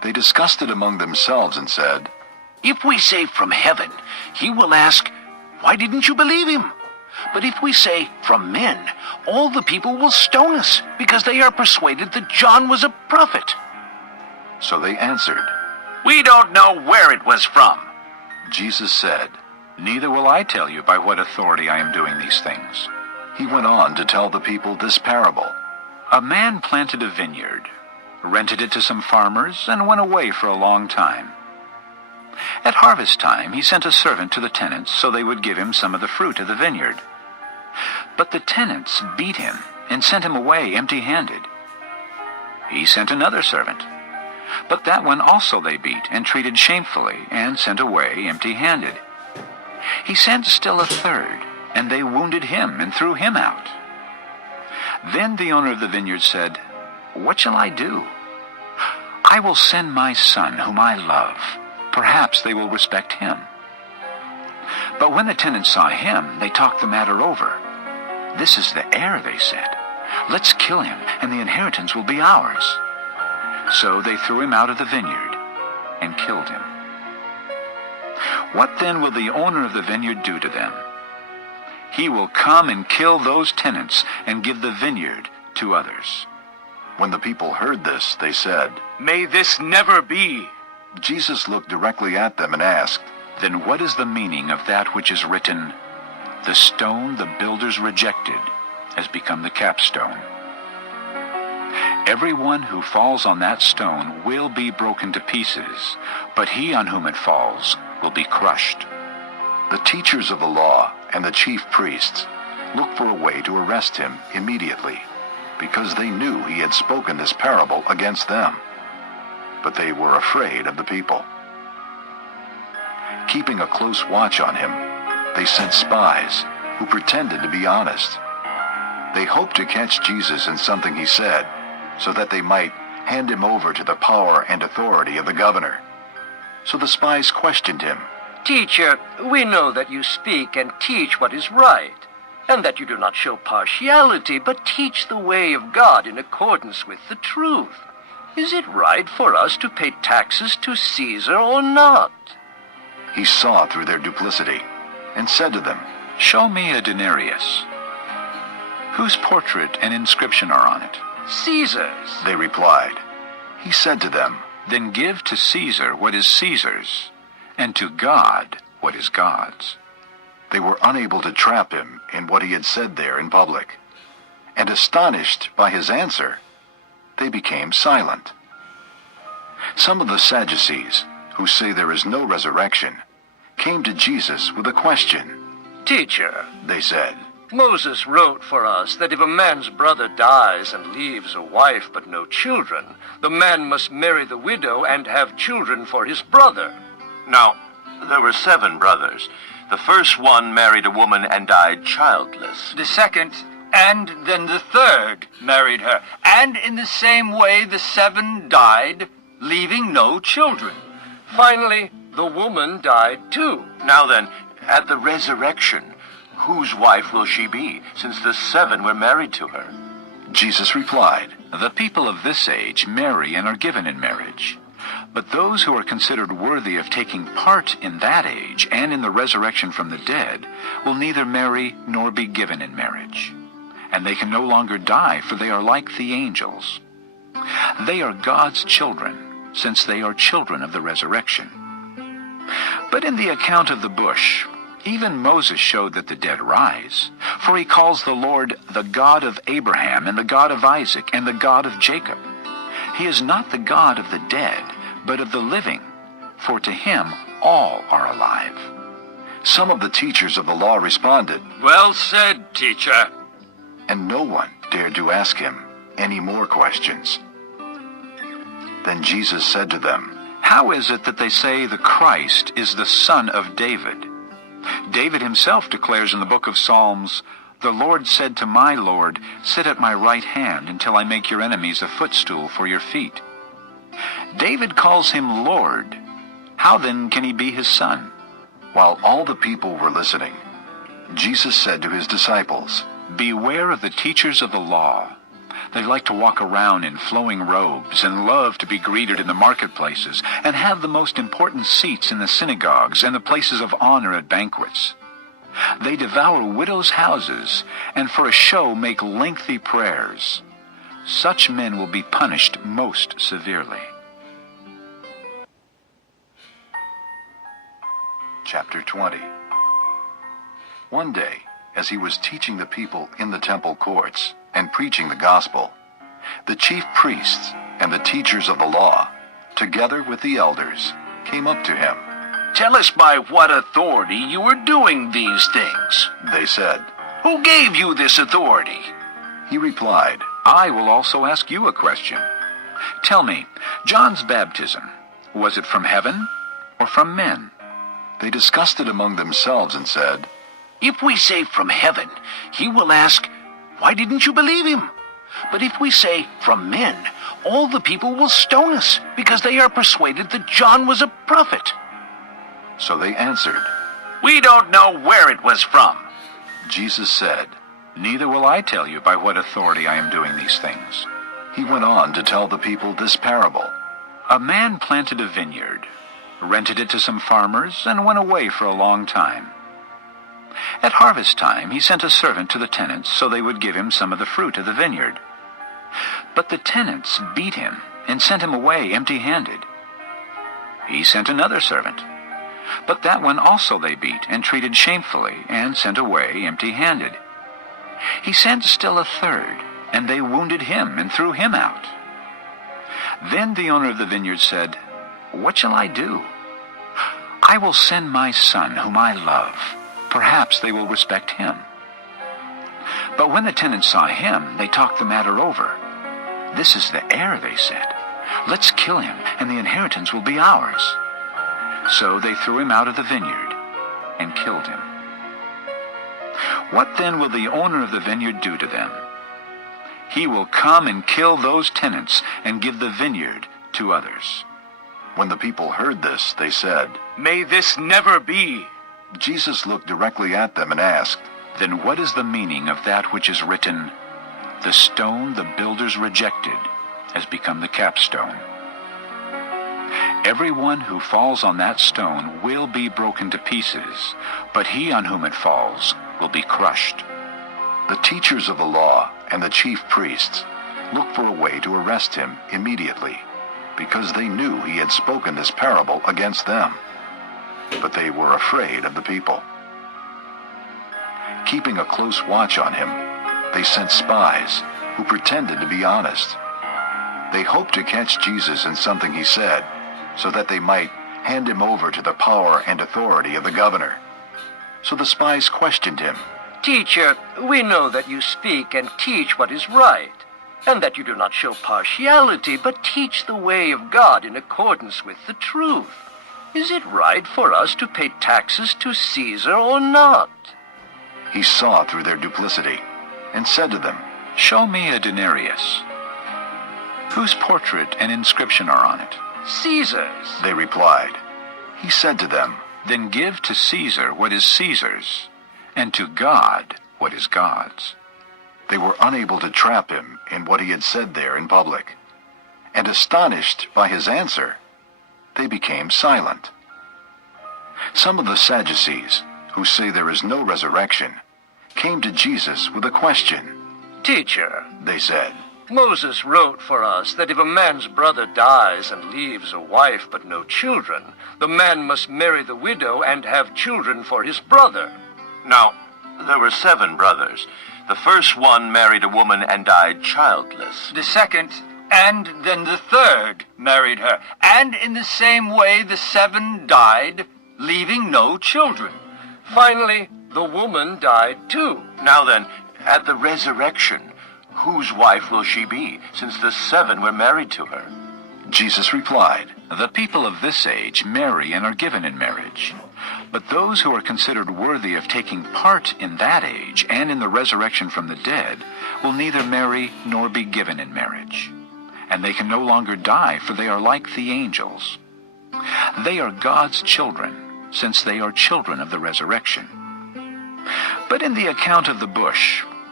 They discussed it among themselves and said, "If we say from heaven, he will ask, 'Why didn't you believe him?' But if we say from men, all the people will stone us, because they are persuaded that John was a prophet." So they answered. "We don't know where it was from." Jesus said, "Neither will I tell you by what authority I am doing these things." He went on to tell the people this parable. A man planted a vineyard, rented it to some farmers, and went away for a long time. At harvest time, he sent a servant to the tenants so they would give him some of the fruit of the vineyard. But the tenants beat him and sent him away empty-handed. He sent another servant, but that one also they beat and treated shamefully and sent away empty-handed. He sent still a third, and they wounded him and threw him out. Then the owner of the vineyard said, "What shall I do? I will send my son, whom I love. Perhaps they will respect him." But when the tenants saw him, they talked the matter over. "This is the heir," they said. "Let's kill him, and the inheritance will be ours." So they threw him out of the vineyard and killed him. What then will the owner of the vineyard do to them? He will come and kill those tenants and give the vineyard to others. When the people heard this, they said, "May this never be." Jesus looked directly at them and asked, Then what is the meaning of that which is written, "The stone the builders rejected has become the capstone"? Everyone who falls on that stone will be broken to pieces, but he on whom it falls will be crushed. The teachers of the law and the chief priests looked for a way to arrest him immediately, because they knew he had spoken this parable against them. But they were afraid of the people. Keeping a close watch on him, they sent spies who pretended to be honest. They hoped to catch Jesus in something he said, so that they might hand him over to the power and authority of the governor. So the spies questioned him. "Teacher, we know that you speak and teach what is right, and that you do not show partiality, but teach the way of God in accordance with the truth. Is it right for us to pay taxes to Caesar or not?" He saw through their duplicity and said to them, "Show me a denarius. Whose portrait and inscription are on it?" "Caesar's." They replied. He said to them, Then give to Caesar what is Caesar's, and to God what is God's. They were unable to trap him in what he had said there in public, and astonished by his answer, they became silent. Some of the Sadducees, who say there is no resurrection, came to Jesus with a question. "Teacher, They said, Moses wrote for us that if a man's brother dies and leaves a wife but no children, the man must marry the widow and have children for his brother." Now, there were 7 brothers. The first one married a woman and died childless. The second, and then the third, married her. And in the same way the 7 died, leaving no children. Finally, the woman died too. Now then, at the resurrection, whose wife will she be, since the 7 were married to her? Jesus replied, The people of this age marry and are given in marriage. But those who are considered worthy of taking part in that age and in the resurrection from the dead will neither marry nor be given in marriage. And they can no longer die, for they are like the angels. They are God's children, since they are children of the resurrection. But in the account of the bush, even Moses showed that the dead rise, for he calls the Lord the God of Abraham and the God of Isaac and the God of Jacob. He is not the God of the dead, but of the living, for to him all are alive. Some of the teachers of the law responded, "Well said, teacher." and no one dared to ask him any more questions. Then Jesus said to them, How is it that they say the Christ is the son of David? David himself declares in the book of Psalms, The Lord said to my Lord, Sit at my right hand until I make your enemies a footstool for your feet. David calls him Lord. How then can he be his son? While all the people were listening, Jesus said to his disciples, Beware of the teachers of the law. They like to walk around in flowing robes and love to be greeted in the marketplaces and have the most important seats in the synagogues and the places of honor at banquets. They devour widows' houses and for a show make lengthy prayers. Such men will be punished most severely. Chapter 20. One day, as he was teaching the people in the temple courts and preaching the gospel, the chief priests and the teachers of the law, together with the elders, came up to him. Tell us by what authority you are doing these things. They said. Who gave you this authority? He replied, I will also ask you a question. Tell me, John's baptism, was it from heaven or from men? They discussed it among themselves and said, If we say from heaven, he will ask, why didn't you believe him? But if we say from men, all the people will stone us because they are persuaded that John was a prophet. So they answered. We don't know where it was from. Jesus said, Neither will I tell you by what authority I am doing these things. He went on to tell the people this parable. A man planted a vineyard, rented it to some farmers, and went away for a long time. At harvest time, he sent a servant to the tenants so they would give him some of the fruit of the vineyard. But the tenants beat him and sent him away empty-handed. He sent another servant, but that one also they beat and treated shamefully and sent away empty-handed. He sent still a third, and they wounded him and threw him out. Then the owner of the vineyard said, What shall I do? I will send my son, whom I love. Perhaps they will respect him. But when the tenants saw him, they talked the matter over. This is the heir, they said. Let's kill him, and the inheritance will be ours. So they threw him out of the vineyard and killed him. What then will the owner of the vineyard do to them? He will come and kill those tenants and give the vineyard to others. When the people heard this, they said, May this never be. Jesus looked directly at them and asked, Then what is the meaning of that which is written, The stone the builders rejected has become the capstone? Everyone who falls on that stone will be broken to pieces, but he on whom it falls will be crushed. The teachers of the law and the chief priests looked for a way to arrest him immediately, because they knew he had spoken this parable against them. But they were afraid of the people. Keeping a close watch on him, they sent spies who pretended to be honest. They hoped to catch Jesus in something he said, so that they might hand him over to the power and authority of the governor. So the spies questioned him. Teacher, we know that you speak and teach what is right, and that you do not show partiality, but teach the way of God in accordance with the truth. Is it right for us to pay taxes to Caesar or not? He saw through their duplicity and said to them, Show me a denarius. Whose portrait and inscription are on it? Caesar's. They replied. He said to them, Then give to Caesar what is Caesar's, and to God what is God's. They were unable to trap him in what he had said there in public, and astonished by his answer, they became silent. Some of the Sadducees, who say there is no resurrection, came to Jesus with a question. Teacher, They said, Moses wrote for us that if a man's brother dies and leaves a wife but no children, the man must marry the widow and have children for his brother. Now, there were 7 brothers. The first one married a woman and died childless. The second, and then the third, married her. And in the same way the 7 died, leaving no children. Finally, the woman died too. Now then, at the resurrection, whose wife will she be, since the 7 were married to her? Jesus replied, The people of this age marry and are given in marriage. But those who are considered worthy of taking part in that age and in the resurrection from the dead will neither marry nor be given in marriage. And they can no longer die, for they are like the angels. They are God's children, since they are children of the resurrection. But in the account of the bush,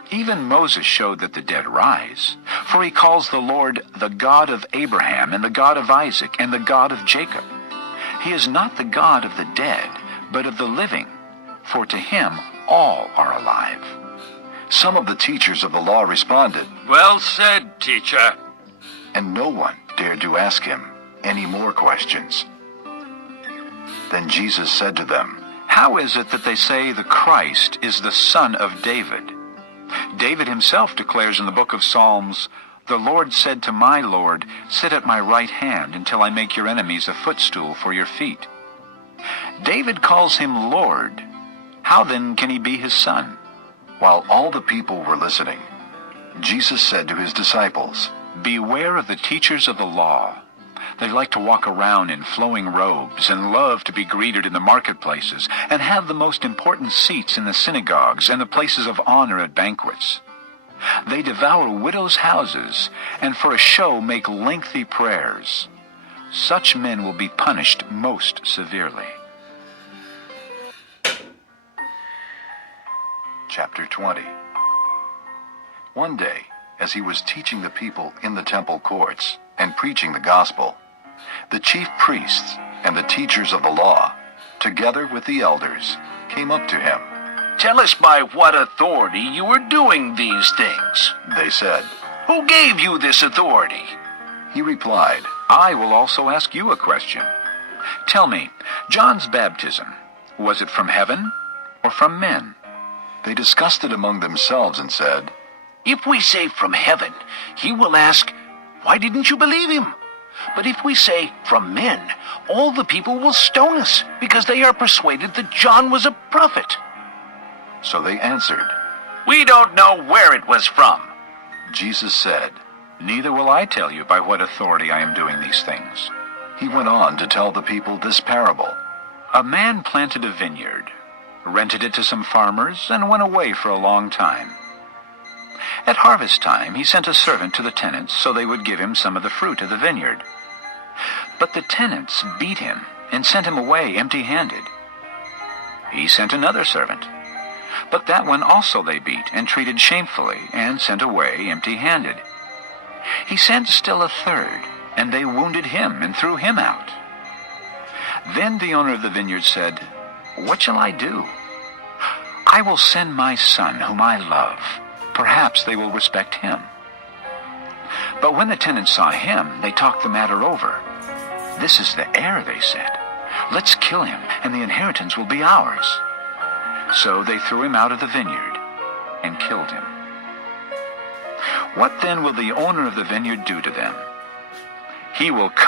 Even Moses showed that the dead rise, for he calls the Lord the God of Abraham and the God of Isaac and the God of Jacob. He is not the God of the dead, but of the living, for to him all are alive. Some of the teachers of the law responded, Well said, teacher. and no one dared to ask him any more questions. Then Jesus said to them, How is it that they say the Christ is the son of David? David himself declares in the book of Psalms, The Lord said to my Lord, Sit at my right hand until I make your enemies a footstool for your feet. David calls him Lord. How then can he be his son? While all the people were listening, Jesus said to his disciples, Beware of the teachers of the law. They like to walk around in flowing robes and love to be greeted in the marketplaces and have the most important seats in the synagogues and the places of honor at banquets. They devour widows' houses and for a show make lengthy prayers. Such men will be punished most severely. Chapter 20. One day, as he was teaching the people in the temple courts and preaching the gospel, the chief priests and the teachers of the law, together with the elders, came up to him. Tell us by what authority you are doing these things. They said. Who gave you this authority? He replied, I will also ask you a question. Tell me, John's baptism, was it from heaven or from men? They discussed it among themselves and said, If we say from heaven, he will ask, Why didn't you believe him? But if we say from men, all the people will stone us because they are persuaded that John was a prophet. So they answered. We don't know where it was from. Jesus said. Neither will I tell you by what authority I am doing these things. He went on to tell the people this parable. A man planted a vineyard, rented it to some farmers, and went away for a long time. At harvest time, he sent a servant to the tenants so they would give him some of the fruit of the vineyard. But the tenants beat him and sent him away empty-handed. He sent another servant, but that one also they beat and treated shamefully and sent away empty-handed. He sent still a third, and they wounded him and threw him out. Then the owner of the vineyard said, What shall I do? I will send my son, whom I love. Perhaps they will respect him. But when the tenants saw him, they talked the matter over. This is the heir, they said. Let's kill him, and the inheritance will be ours. So they threw him out of the vineyard and killed him. What then will the owner of the vineyard do to them? He will